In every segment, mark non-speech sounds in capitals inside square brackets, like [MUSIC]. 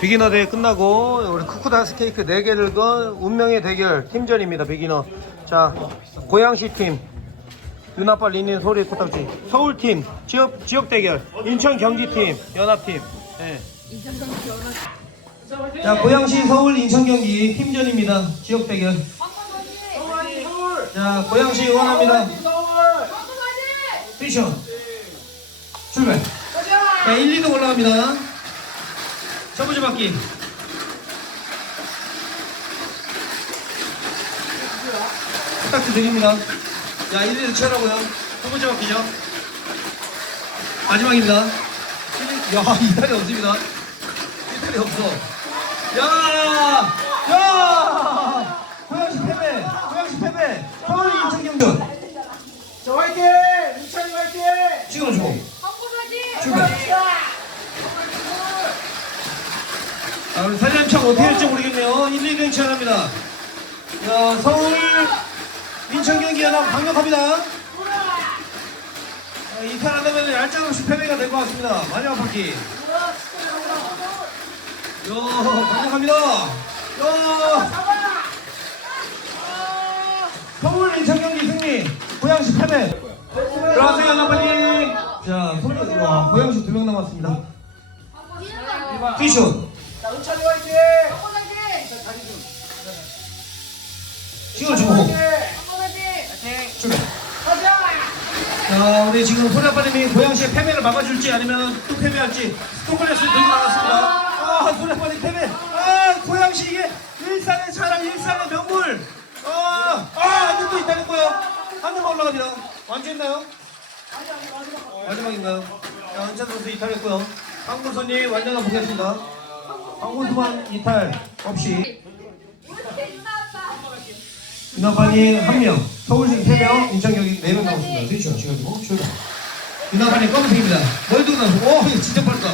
비기너 대회 끝나고 우리 쿠쿠다스 케이크 4개를 건 운명의 대결 팀전입니다 비기너. 자 고양시 팀 윤아빠 리는 소리 코딱지. 서울팀 지역, 지역 대결. 인천 경기팀 연합팀. 네. 자 고양시 서울 인천 경기 팀전입니다. 지역 대결. 자 고양시 응원합니다. 피션 출발. 자 1, 2도 올라갑니다 첫 번째 바퀴 부탁드립니다. 자 1, 2도 치열하고요. 두 번째 바퀴죠? 마지막입니다. 야 이탈이 없습니다. 이탈이 없어. 야! 야! 고양시 패배! 고양시 패배! 서울 인천 경전 자, 화이팅! 윤찬이 화이팅! 찍어주고 출발 아, 우리 사장님 참 어떻게 할지 모르겠네요. 1, 2등 치열합니다. 야, 서울 인천 경기 연합 강력합니다. 아, 이탈 안 하면 얄짤없이 패배가 될 것 같습니다. 마지막 바퀴 야, 강력합니다. 야, 서울 인천 경기 승리. 고양시 패배. 들어가세요 연합반님 자 소리 와 고양시 두 명 남았습니다. 피션 자, 윤찬이 화이팅! 찍어주고. 화이팅! 자! 우리 지금 소리 아빠님이 고양시의 패배를 막아줄지 아니면 또 패배할지 스톱걸레스 들고 나왔습니다. 아 소리 아빠님 패배. 아 고양시 이게 일산의 사랑 일산의 명물. 아 아 안돼 또 있다는 거요. 한 대만 올라갑니다. 완주했나요? 마지막인가요? 자 은찬 선수 이탈했고요. 황문선님 완전한 보겠습니다 황문수만 이탈 없이 윤아반이 한 명, 서울시 3명, 인천 경기 4명 남았습니다. 스위치 지가지고 출발. 윤아반이 검은색입니다. 멀두고 나서, 오, 진짜 빠르다.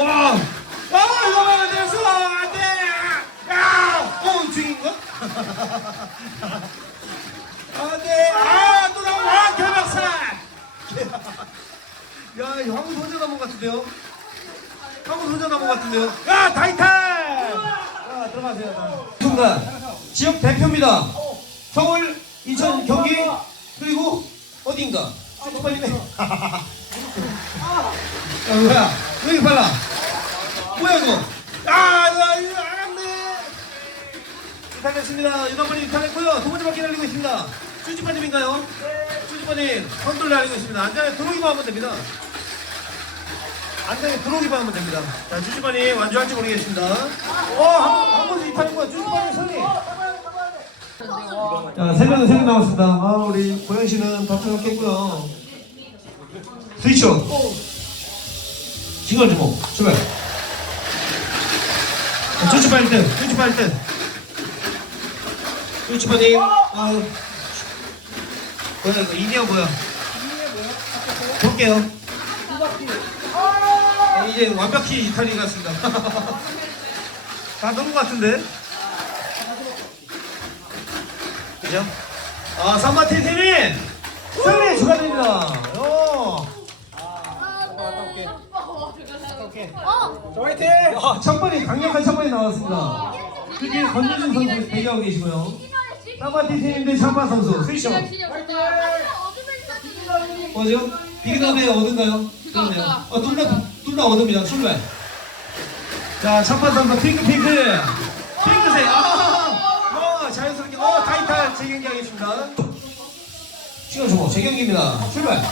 와, 와, 이거 봐, 됐어, 안 돼! 야! 어, 중인가? [LAUGHS] 안 돼! 아, 또 나와! 와, 결박사! 야, 이 황우 혼자 남은 것 같은데요? 황우 혼자 남은 것 같은데요? 야, 다이탈! 자, 들어가세요. 순간, 지역 대표입니다. 서울, 인천, 경기, 그리고 어딘가. 쭉 빨리 내. 야, 뭐야? 왜 이렇게 빨라? 뭐야, 이거? 아, 나 이거 알았네. 이탈했습니다. 유나번님 이탈했고요. 두 번째 바퀴 날리고 있습니다. 쭈지빠님인가요? 쭈지빠님, 컨트롤 날리고 있습니다. 안전에 들어오기만 하면 됩니다. 안전에 들어오기만 하면 됩니다. 자, 쭈지빠님 완주할지 모르겠습니다. 어, 한, 한 번씩 이탈했고요. 쭈지빠님 승리. 자, 세 명은 세명 남았습니다. 아, 우리 고현 씨는 다쳐놓겠고요. 스위쳐. 징걸 주목. 출발. 자, 쭈쭈빠 1등. 쭈쭈빠 1등. 쭈쭈빠님. 아유. 뭐야, 이거. 이니어 뭐야? 볼게요. 아, 이제 완벽히 이탈이 갔습니다. [LAUGHS] 다 넘은 것 같은데? 그죠? 아, 삼바티 팀이 승리 축하드립니다. 요. 자, 화이팅! 아, 첫번이 강력한 첫번이 나왔습니다. 특히 권유진 선수 대기하고 계시고요. 삼바티 팀인데 참바 선수 스위셔. 뭐죠? 비그다음에 얻은가요? 그러네요. 어, 둘 다, 둘다 얻습니다. 출발. 자, 첫번 선수 핑크 핑크. 핑크색. 아, 어, 자연스럽게. 어, 타이탈 재경기 하겠습니다. 시간 주고 재경기입니다. 출발.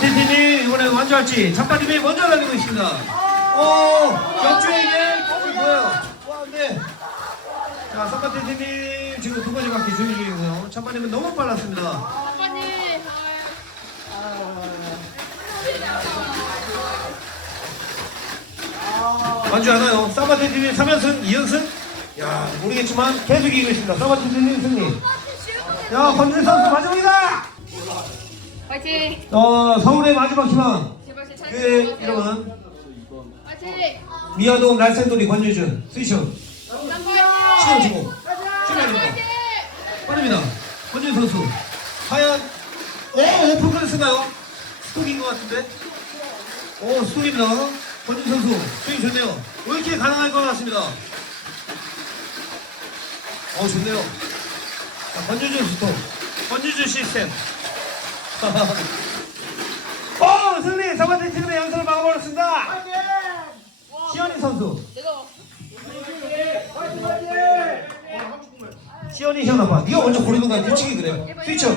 팀이 이번에 완주할지 참바팀이 먼저 달리고 있습니다. 오, 역주행에 껌이 보여요. 자, 팀이 지금 두 번째 바퀴 준비 중이고요. 참바팀은 너무 빨랐습니다. 완주 하나요? 사바티 팀이 3연승, 2연승? 야, 모르겠지만 계속 이기고 있습니다. 사바티 팀 승리. 야, 권준 선수 마지막이다! 화이팅! 어, 서울의 마지막 희망. 제발 제 그의 차례 이름은! 미아동 날쌘돌이 권유준 스위션 시험 주고 출발입니다! 빠릅니다 권유준 선수 과연 오 오픈 클래스인가요? 스톡인 것 같은데 오 스톡입니다 권준 선수 스윙 좋네요. 왜 이렇게 가능할 것 같습니다. 어 좋네요. 자, 권준준 스톱. 권준준 시스템. [LAUGHS] 어 승리 4번째 팀의 연설을 막아버렸습니다. 시현이 선수. 시현이 시현 아빠. 네가 먼저 고르는 거야. 규칙이 그래. 스위쳐.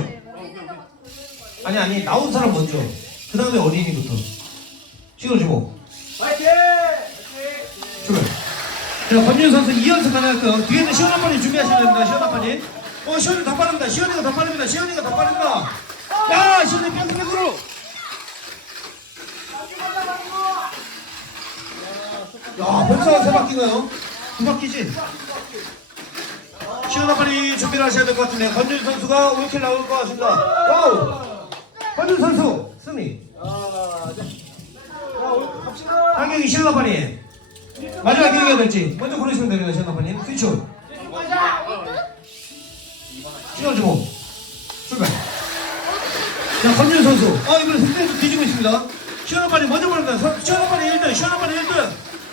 아니 아니 나온 사람 먼저. 그 다음에 어린이부터. 찍어주고. 출발. 자, 권윤 선수 2연승 가능할까요? 뒤에는 시원 아빠님 준비하셔야 됩니다. 시원 아빠님. 어, 시원이 더 빠릅니다. 시원이가 더 빠릅니다. 시원이가 더 빠릅니다. 야, 시원이 뺑뺑으로. 야, 벌써 세 바퀴가요? 두 바퀴지? 시원 아빠님 준비를 하셔야 될 것 같은데, 권윤 선수가 5킬 나올 것 같습니다. 와우! 권윤 선수, 승리. 자, 오 시원 아빠님. 마지막 경기가 될지 먼저 고르시면 됩니다, 시원 아빠님. 스위치. 찍어주고 출발. 자 권준 선수. 아 이번에 승대도 뒤지고 있습니다. 시원한 빨리 먼저 보는 거야 시원한 빨리 1등 시원한 빨리 1등.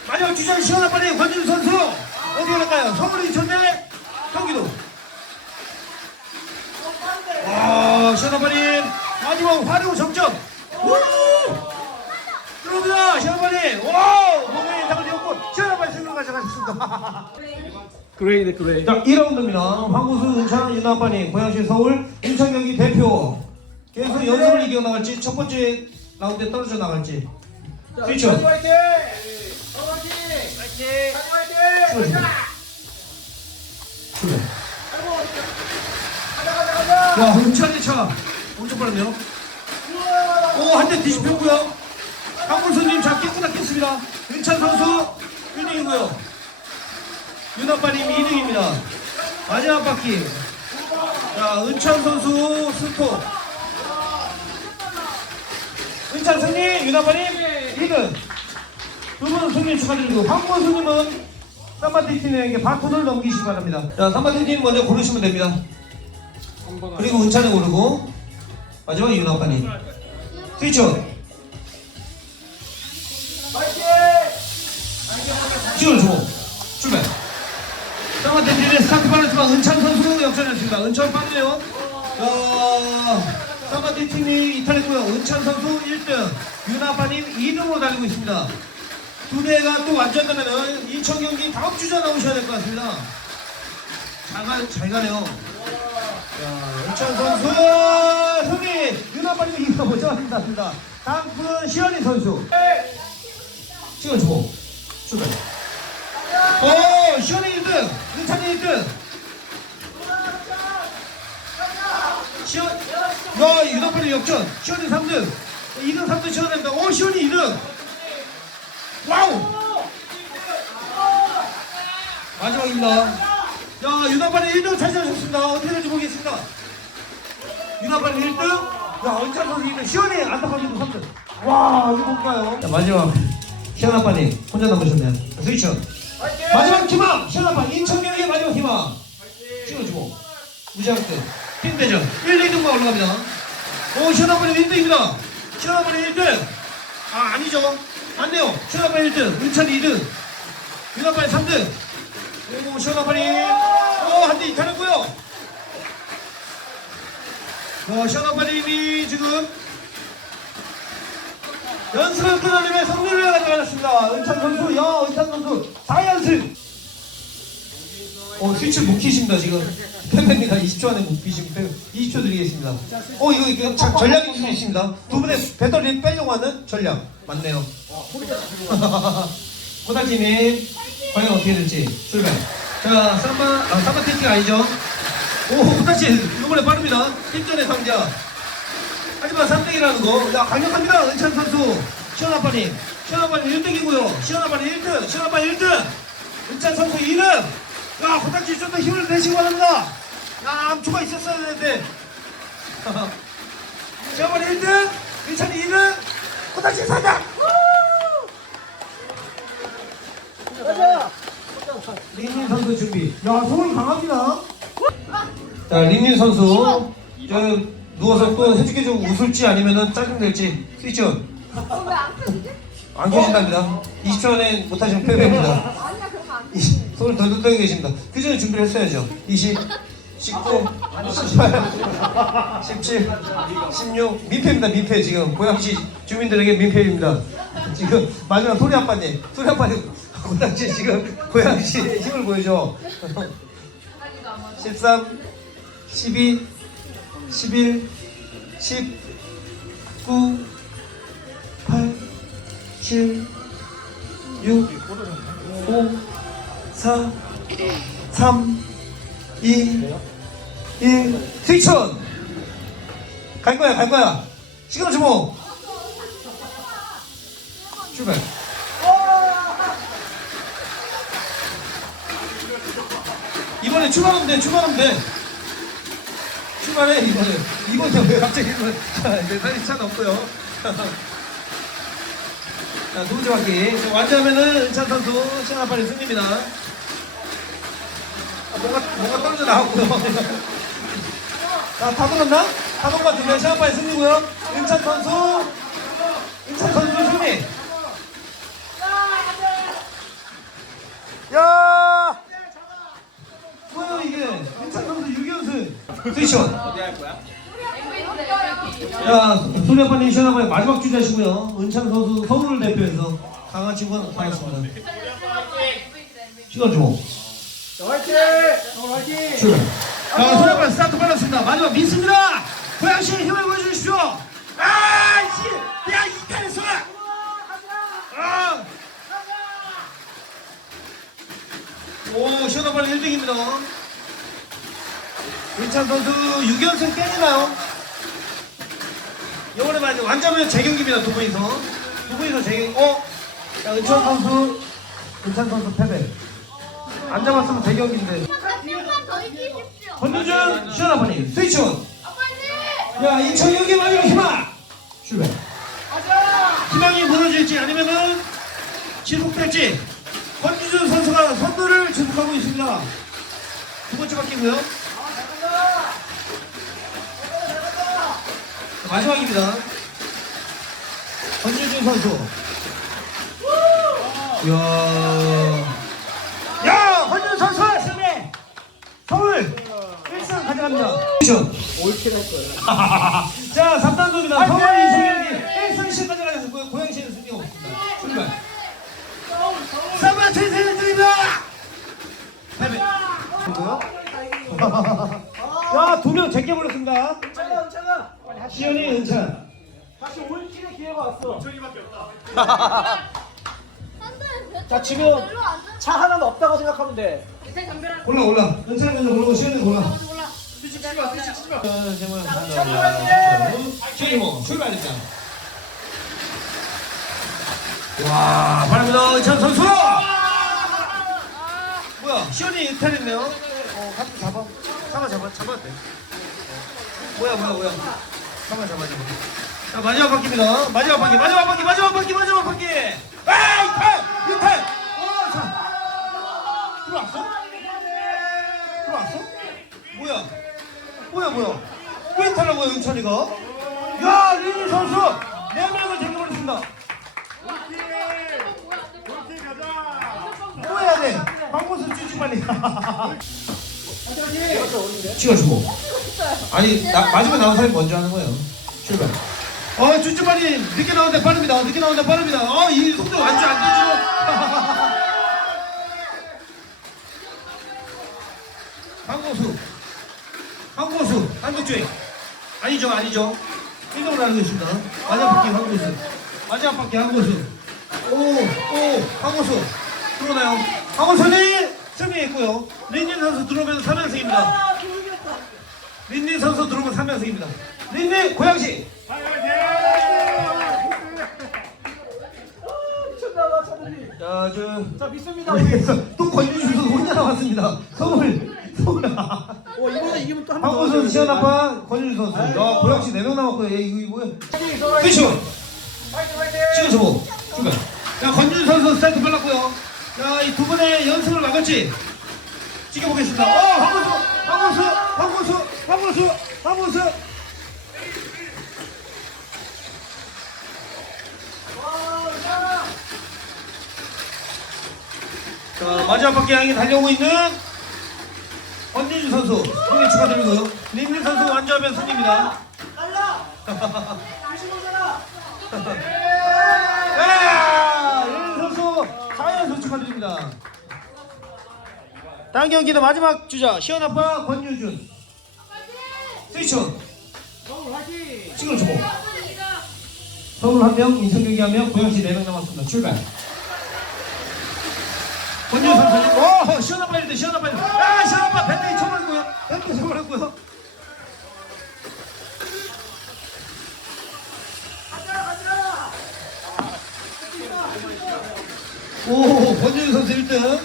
마지막 주장 시원한 빨리 권준 선수. 어디 갈까요? 선물이 좋네. 경기도. 와 시원한 빨리 마지막 화려한 정점. 우 시원한 빨리 와우 몸에 시원한 빨리 승리 가져가셨습니다 그레이네 그레이. 자, 1라운드입니다. 황구수, 은찬, 윤아빠님, 고양시 서울, 인천 경기 대표. 계속 연습을 이겨 나갈지, 첫 번째 라운드에 떨어져 나갈지. 그렇죠. 화이팅! 화이팅! 화이팅! 화이팅! 가자! 와, 은찬의 차. 엄청 빠르네요. 오, 한 대 뒤집혔고요. 황구수님 잡기 끝났겠습니다. 은찬 선수 1등이고요. 윤아빠님 2등입니다. 마지막 바퀴. 자, 은찬 선수 스톱. 은찬 승리, 윤아빠님 2등. 두분 승리 축하드리고, 황구수님은 삼바티 팀에게 바톤을 넘기시기 바랍니다. 자, 삼바티 팀 먼저 고르시면 됩니다. 그리고 은찬이 고르고, 마지막 윤아빠님. 스위쳐. 찍을 주고 출발. 쌍화 댄디의 스타트 바란스가 은찬 선수 역전했습니다. 은찬 빠르네요. 어, 쌍화대 팀이 이탈했고요. 은찬 선수 1등, 윤아빠님 2등으로 달리고 있습니다. 두 대가 또 완전하면은 인천 경기 다음 주자 나오셔야 될 것 같습니다. 잘, 가, 잘 가네요. 자, 은찬 선수 승리! 윤아빠님 이기고 먼저 합니다. 다음 분은 시현이 선수. 찍어주고 출발. 오, 시원이 1등, 은찬이 1등. 시원, 야, 유나팔이 역전. 시원이 3등. 2등, 3등 시원합니다. 오, 시원이 2등. 와우. 마지막입니다. 야, 유나팔이 1등 차지하셨습니다. 어떻게 될지 보겠습니다. 유나팔이 1등. 야, 은찬 선수 2등. 시원이 안타깝게도 3등. 와, 이거 뭘까요? 자, 마지막. 시원 아빠님 혼자 남으셨네요. 스위치. 마지막 희망! 시원아빠 인천경의 마지막 희망! 찍어주고. 무제한급 팀대전 1, 2등만 올라갑니다. 오 시원아빠님 1등입니다. 시원아빠님 1등. 아 아니죠. 안 돼요. 시원아빠님 1등. 은찬이 2등. 윤아빠님 3등. 오 시원아빠님. 오한대 이탈했고요. 어, 시원아빠님이 지금 연습을 끊어내며 성리를 가져가셨습니다. 은찬 선수, 야, 은찬 선수, 4연승! 어, 스위치 못 키십니다, 지금. 팬입니다. 20초 안에 못 키시면 20초 드리겠습니다. 어, 이거, 이거 자, 전략이 좀 있습니다. 두 분의 배터리 빼려고 하는 전략. 맞네요. [LAUGHS] 코다지님, 과연 어떻게 될지. 출발. 자, 쌈바, 아, 쌈바 테스팅 아니죠? 오, 코다지, 이번에 빠릅니다. 힘전의 상자. 하지만 3등이라는 거, 야, 강력합니다, 은찬 선수. 시원 아빠님. 시원 아빠님 1등이고요. 시원 아빠님 1등. 시원 아빠님 1등. 은찬 선수 2등. 야, 고딱지 좀더 힘을 내시기 바랍니다. 야, 암초가 있었어야 되는데. [LAUGHS] 시원 아빠님 1등. 은찬이 2등. 고딱지 4등. 가자! 린린 선수 준비. 야, 손이 강합니다. 자, 린린 선수. 저, 누워서 또 해주게 좀 웃을지 아니면은 짜증낼지. 스위치 온. 왜안 펴지지? 안 계신답니다. 20초 안에 못하시면 패배입니다. 이- 손을 덜덜 떨고 계십니다. 그 전에 준비를 했어야죠. 20, 19, 18, 17, 16. 민폐입니다, 민폐 지금. 고양시 주민들에게 민폐입니다. 지금 마지막 소리 아빠님, 소리 아빠님, 고양시 지금 고양시에 힘을 보여줘. 13, 12, 11, 10, 9, 8, 7, 6, 5, 4, 3, 2, 1, 스위천! 갈 거야, 갈 거야. 시간 주모. 출발. 이번에 출발하면 돼, 출발하면 돼. 출발해, 이번에. 이번에 왜 갑자기 이번에. 자, 이제 사진 차 없고요. [LAUGHS] 자, 두 번째 바퀴. 자, 완주하면은 은찬 선수 시간 빨리 승리입니다. 아, 뭔가, 뭔가 떨어져 나왔고요. [LAUGHS] 자, 다 돌았나? 다 돌은 것 같은데 시간 빨리 승리고요. 은찬 선수. 은찬 선수 승리. 야! 뭐야 이게? 은찬 선수 6연승. 스위션. 시원 아빠님 마지막 주자시고요. 은찬 선수 서울을 대표해서 강한 친구가 나타났습니다. 시간. 자, 화이팅! 어, 화이팅! 출발. 자, 아빠 스타트 받았습니다. 마지막 미스입니다. 고양시 힘을 보여주십시오. 아, 씨, 야 이탈했어. 아. 오, 시원 아빠 1등입니다. 은찬 선수 6연승 때리나요? 이번에 말이죠. 완자면 재경기입니다. 두 분이서. 두 분이서 재경, 어? 자, 은찬 선수, 은찬 선수 패배. 안 잡았으면 재경기인데. 한명만 더 이기십시오. 권유준, 시원 아빠님, 스위치 온. 아빠님! 야, 인천 여기 마지막 희망! 출발. 희망이 무너질지 아니면은 지속될지 권유준 선수가 선두를 지속하고 있습니다. 두 번째 바퀴고요. 마지막입니다. 권유준 선수. 이야. 야, 권유준 선수 승리! 서울 1승 가져갑니다. 미션. 올킬 할 거야. 자, 3단도입니다. 서울 이승현이 1승 시까지 가셨고요. 고양시는 승리가 없습니다. 출발. 최세현 드립니다. 패배. [LAUGHS] 야, 두 명 제껴버렸습니다. 시. 시현이, 은찬. 다시 올킬의 기회가 왔어. 안돼. 자, 지금 차 하나는 없다고 생각하면 돼. 올라, 올라. 은찬이 먼저 올라오고 시현이 올라. 뭐, 출발입니다. 와, 바랍니다. 은찬 선수! 뭐야, 시현이 이탈했네요. 어, 같이 잡아. 잡아, 잡아, 잡아도 돼. 뭐야, 뭐야, 뭐야. 잡아, 잡아, 잡아. 자, 마지막 바퀴입니다. 마지막 바퀴, 마지막 바퀴, 마지막 바퀴, 마지막 바퀴. 아, 이탈! 이탈! 어, 자. 들어왔어? 들어왔어? 뭐야? 뭐야, 뭐야? 왜 이탈한 거야, 은찬이가? 야, 리니 선수! 네 명을 제껴버렸습니다. 뭐 해야 돼? 방구수 주지 빨리. 찍어주고. 아니 나, 마지막에 나온 사람이 먼저 하는 거예요. 출발. 어 빨리 늦게 나오는데 빠릅니다. 늦게 나오는데 빠릅니다. 어 이 속도 완전 안 되죠. 방구수. 방구수. 한국주행. 아니죠 아니죠. 1등으로 하는 것입니다. 마지막 바퀴 한국수. 마지막 바퀴 한국수. 오, 오, 황호수 들어오나요? 황호수는 승리했고요. 린닌 선수 들어오면 3연승입니다. 린닌 선수 들어오면 3연승입니다. 린닌 고양시. 자, 저 자, 믿습니다. 우리. 또 선수 혼자 나왔습니다. 서울, 서울. 어, 이번에 이기면 또 한 번. 황호수 선수, 시현 아빠, 권유준 선수. 야, 고양시 4명 남았고요. 얘 이거 뭐야? 피쇼. 화이팅, 화이팅! 찍어줘 보. 출발. 자, 권준 선수 스타트 빨랐고요. 자, 이 두 분의 연습을 마쳤지? 지켜보겠습니다. 어, 황건수, 황건수, 황건수, 황건수, 황건수. 자, 마지막 바퀴 향이 달려오고 있는 권진주 선수, 승리 축하드리고요. 린린 선수 완주하면 승리입니다. 달라! 다시 보잖아! 축하드립니다. 다음 경기도 마지막 주자 시원아빠 권유준. 스위치 너무 화이팅. 싱글 주고. 서울 한 명, 인천 경기 한 명, 고영시 네명 남았습니다. 출발. 권유 선수님, 오, 시원아빠 1등, 시원아빠 1등. 아, 시원아빠 밴드이 쳐버렸고요. 밴드 쳐버렸고요. 오, 권유 선수 1등.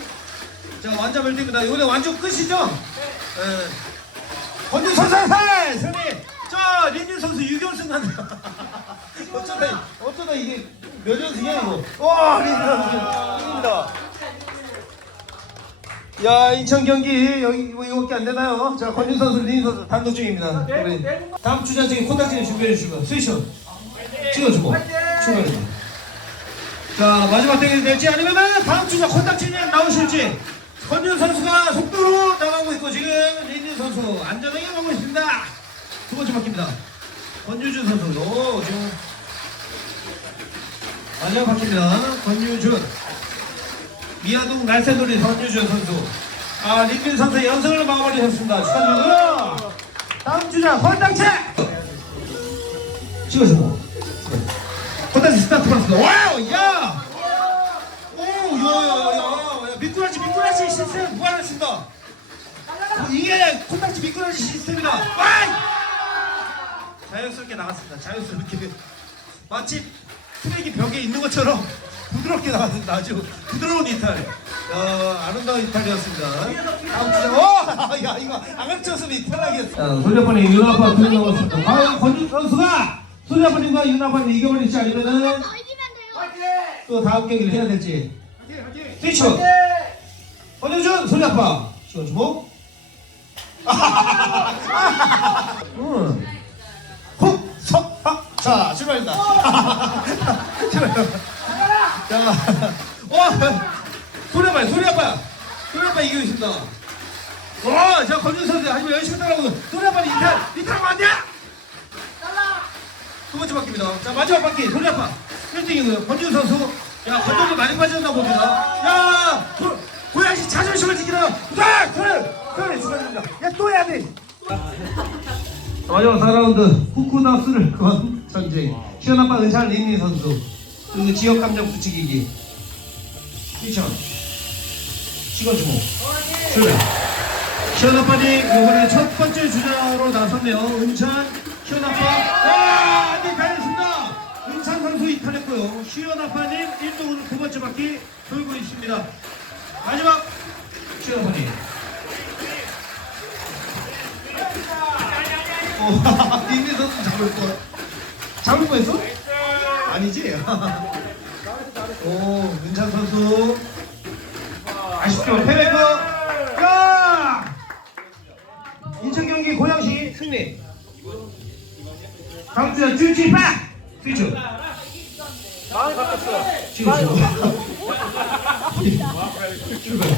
자, 완전 1등입니다. 이번에 완주 끝이죠? 네. 권유 선수 살! 승리! 자, 린유 선수 6연승 간다. [LAUGHS] 어쩌다, 어쩌다 이게 몇 연승이야, 이거? 와, 린유 선수 승입니다. 야, 인천 경기 여기 뭐 이거밖에 안 되나요? 자, 권유 선수, 린 선수 단독 중입니다. 우리 다음 주자 중에 콘탁트를 준비해 주시고 스위션 찍어주고 출발입니다. 자, 마지막 대결이 될지 아니면 다음 주자 콘탁트님 나오실지 권유 선수가 속도로 나가고 있고 지금 린유 선수 안전하게 가고 있습니다. 두 번째 바퀴입니다. 권유준 선수, 오, 지금 마지막 바퀴입니다. 권유준. 미아동 날새돌이 권유준 선수. 아, 린유 선수 연승을 마무리했습니다. 축하드리고요. 다음 주자 권당채! 찍어주고. 권당채 스타트 받습니다. 와우, 야! 야, 야, 야. 미꾸라지, 미꾸라지 시스템 무한했습니다. 어, 이게 콘탁트 미꾸라지 시스템이다. 와! 자연스럽게 나갔습니다. 자연스럽게 마치 트랙이 벽에 있는 것처럼 부드럽게 나갔습니다. 아주 부드러운 이탈. 야, 아름다운 이탈이었습니다. 다음 주자, 어, 야 이거 아가르쳤으면 이탈하겠어. 자, 소리아빠님 윤아빠 두명 남았습니다. 과연 권준 선수가 소리아빠님과 윤아빠님 이겨버릴지 아니면은. 화이팅. 또 다음 경기를 해야 될지. 스위치. 화이팅. 권유준 소리 아빠 시간 주목. 음. 훅, 석, 학. 자, 출발입니다. [LAUGHS] 출발입니다. 자, [LAUGHS] 와, 소리 아빠, 소리 아빠, 소리 아빠 이기고 있습니다. 와, 자, 권준 선수 하지만 열심히 따라오고, 소리 아빠 이탈, 이탈하면 안 돼! 두 번째 바퀴입니다. 자, 마지막 바퀴, 소리 아빠 1등이고요. 권준 선수, 야, 권준이 많이 빠졌나 봅니다. 야, 고, 고양시 자존심을 지키라. 자, 그래, 그래, 축하드립니다. 야, 또 해야 돼. 마지막 4라운드. 후쿠다스를 건 전쟁. 시원아빠 은찬 린니 선수. 그리고 지역 감정 부추기기. 미션. 찍어주고 출발 시원아빠님 이번에 첫 번째 주자로 나섰네요. 은찬 시원아빠 와 안돼 잘했습니다 선수 이탈했고요. 시원아빠님 1등으로 두 번째 바퀴 돌고 있습니다. 마지막 시원아빠님 어, 린니 선수 잡을 거. 잡을 뻔했어? 아니지? [LAUGHS] 오, 윤찬 선수. 아쉽죠 패배고. 야! 인천 경기 고양시 승리. 다음 주자 쭈찌빠 스위치 마음이 바뀌었어. 지금 출발.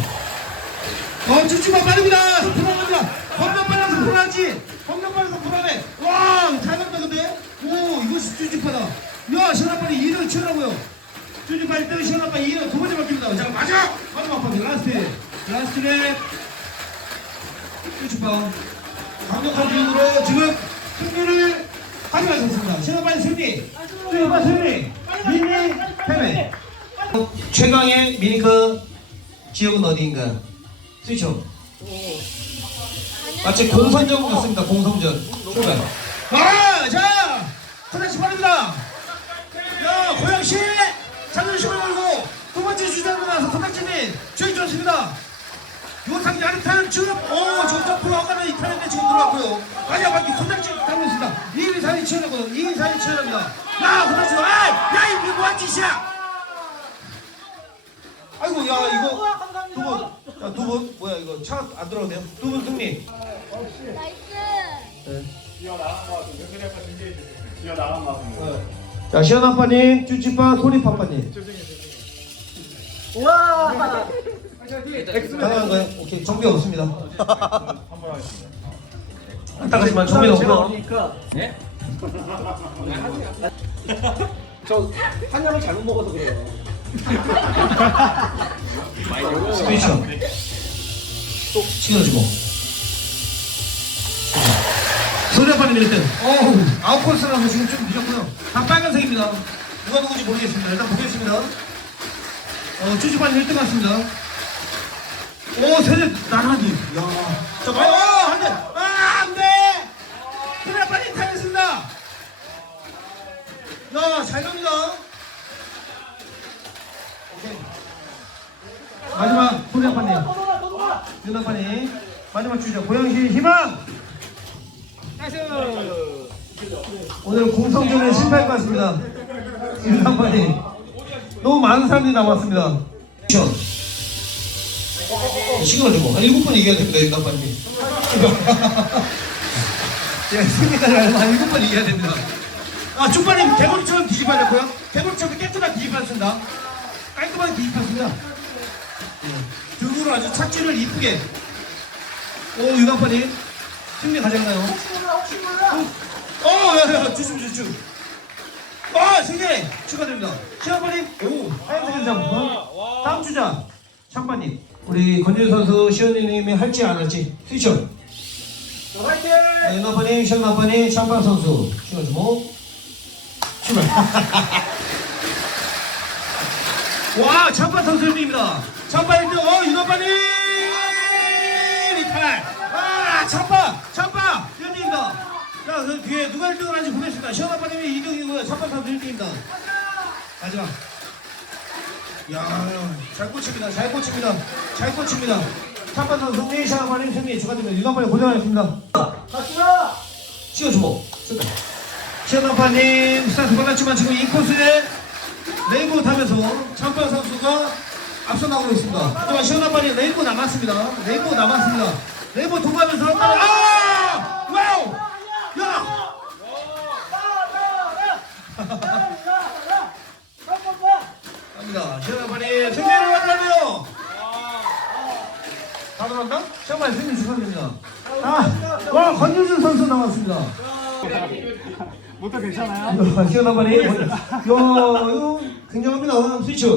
어 쭈찌빠 빠릅니다. 불안합니다. 겁나 빨라서 불안하지? 겁나 빨라서 불안해. 와 잘 간다 근데. 오 이것이 쭈찌빠다. 야 시원아빠이 일을 치우라고요. 쭈찌빠 1등 시원아빠 2등 두 번째 바뀝니다. 자 마지막! 마지막 바퀴 라스트. 라스트 랩. 쭈찌빠 강력한 기운으로 지금 승리를 가져가셨습니다. 시원아빠의 승리 승리 민니 패배 최강의 미니크 지역은 어디인가? 스위쳐. 마치 공선전 같습니다. 공성전. 출발. 아, 자, 코다시 빠릅니다. 야, 고양시 자존심을 걸고 두 번째 주자로 나서 도닥치님 주인 좋습니다. 요상 야릇한 주름, 오, 저 점프로 아까는 이탈했는데 지금 들어왔고요. 바퀴 코닥치 타고 있습니다. 2위 사이 치열하고 2위 사이 치열합니다. 야, 코닥치, 아, 야, 이게 뭐한 짓이야? 아이고, 야, 이거. 두 분, 야, 두 분, 뭐야 이거 차 안 들어도 돼요? 두 분 승리. 나이스. 자, 시원 아빠님, 쭈찌빠, 소리 파빠님. 우와. 가능한가요? 오케이. 정비 없습니다. 안타깝지만 정비 없고요. 네? 저 한약을 잘못 먹어서 그래요. 스피처 또 치워주고. 소리아빠님 1등 어우 아웃코스라서 지금 좀 늦었고요. 다 빨간색입니다. 누가 누군지 모르겠습니다. 일단 보겠습니다. 어 쭈쭈빠님 1등 같습니다 오 세대 나란히. 야자 봐요 어, 안돼. 아 안돼. 소리아빠님 타겠습니다. 야잘 갑니다. 오케이. 마지막 소리아빠님. 윤아빠님. 마지막 주죠 고양시 희망. 오늘 공성전에 실패할 것 같습니다. 윤아빠님 너무 많은 사람들이 남았습니다 시간 시간을 주고 한 일곱 번 얘기해야 됩니다 윤아빠님 제가 승리까지 가려면 한 일곱 번 얘기해야 됩니다. 아 쭉빠님 개구리처럼 뒤집어야 되고요. 개구리처럼 깨끗하게 뒤집어야 깔끔하게 뒤집었습니다. 등으로 아주 착지를 이쁘게. 오 윤아빠님. 승리 가져가나요? 혹시 몰라? 어, 야 야 주춤 주춤. 아 승리! 축하드립니다. 시아빠님. 오 하얀색 장부 다음 주자. 샴빠님 우리 권준 선수 시현이님이 할지 안 할지 스위쳐 화이팅! 네, 윤아빠님 시현아빠님 샴빠 선수. 시원 주목. 출발. [LAUGHS] 와 샴빠 선수 1등입니다. 샴빠 1등. 어 이탈 아 샴빠 샴빠 1등입니다. 자그 뒤에 누가 1등을 하는지 보겠습니다. 시현아빠님이 2등이고요. 샴빠 선수 1등입니다. 마지막 야 잘 꽂힙니다 잘 꽂힙니다 잘 꽂힙니다 선수 승리 시현아빠님 승리 축하드립니다 윤아빠님 고생하셨습니다! 시어 주목 시현아빠님 스타트 받았지만 지금 이 코스에 레인보우 타면서 참파 선수가 앞서 나오고 있습니다. 하지만 시원한발이 레인보우 남았습니다. 레인보우 남았습니다. 레인보우 통과하면서 아! 와우! 야! 갑니다. 시원한발이 승리를 만나며 다 들어간다? 시원한발 승리 축하드립니다. 아, 와 권유준 선수 남았습니다. 모터 괜찮아요? 시원한발이 야, 이거 굉장합니다. 스위치.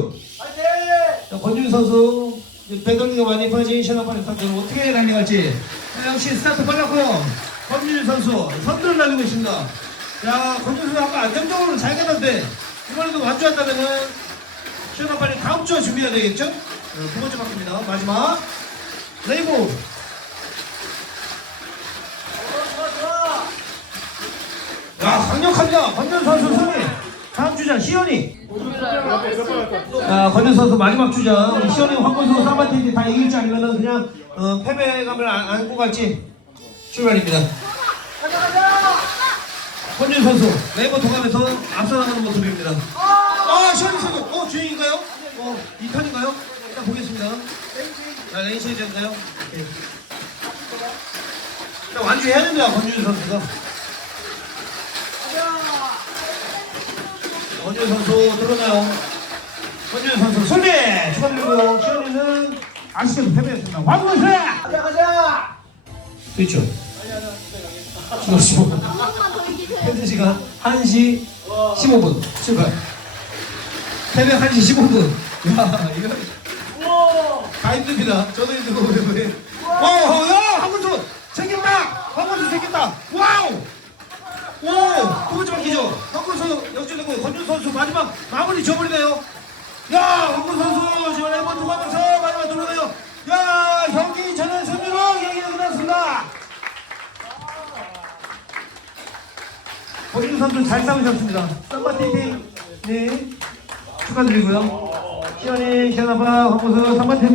자, 권준 선수 배돌리가 많이 빠진 셔너파리 선수 어떻게 달려갈지 자, 역시 스타트 빨랐고요 권준 선수 선두를 달리고 있습니다 야 권준 선수 아까 안정적으로 잘 가는데 이번에도 완주한다면은 셔너파리 다음 주에 준비해야 되겠죠? 어, 두 번째 바퀴입니다. 마지막. 레이보 야 강력합니다. 권준 선수 승리. 다음 주자 시연이. 아, 권준 선수 마지막 주자. 시원이 황건수 사바티티 다 이길지 아니면은 그냥 어, 패배감을 안, 안고 갈지 출발입니다. 권준 선수 네이버 통하면서 앞서 나가는 모습입니다. 아 시원이 선수 어 주행인가요? 어 2탄인가요? 일단 보겠습니다. 아 레인 체이저인가요? 네. 일단 완주해야 됩니다 권준 선수가. 권준 선수 들어나요? 권준 선수 승리 축하드리고요. 시원이는 아쉽게도 패배했습니다. 황건수! 가자 가자! 그렇죠. 지금 이기세요. 현재 시간 1시 15분 출발. 새벽 1시 15분. 야, 이거 우와! 다 힘듭니다. 저도 힘들고 왜 왜. 어, 야, 황건수 챙겼다. 황건수 챙겼다. 와우. 오, 두 번째 바퀴죠. 황건수 역전되고 권준 선수 마지막 마무리 지어버리네요. 야, 황건수 선수 지금 한번 들어가면서 마지막 들어오네요. 야, 경기 전의 승리로 경기가 끝났습니다. 권준 선수 잘 싸우셨습니다. 쌈바티팀 네 축하드리고요. 시연이 시연아빠 황건수 쌈바팀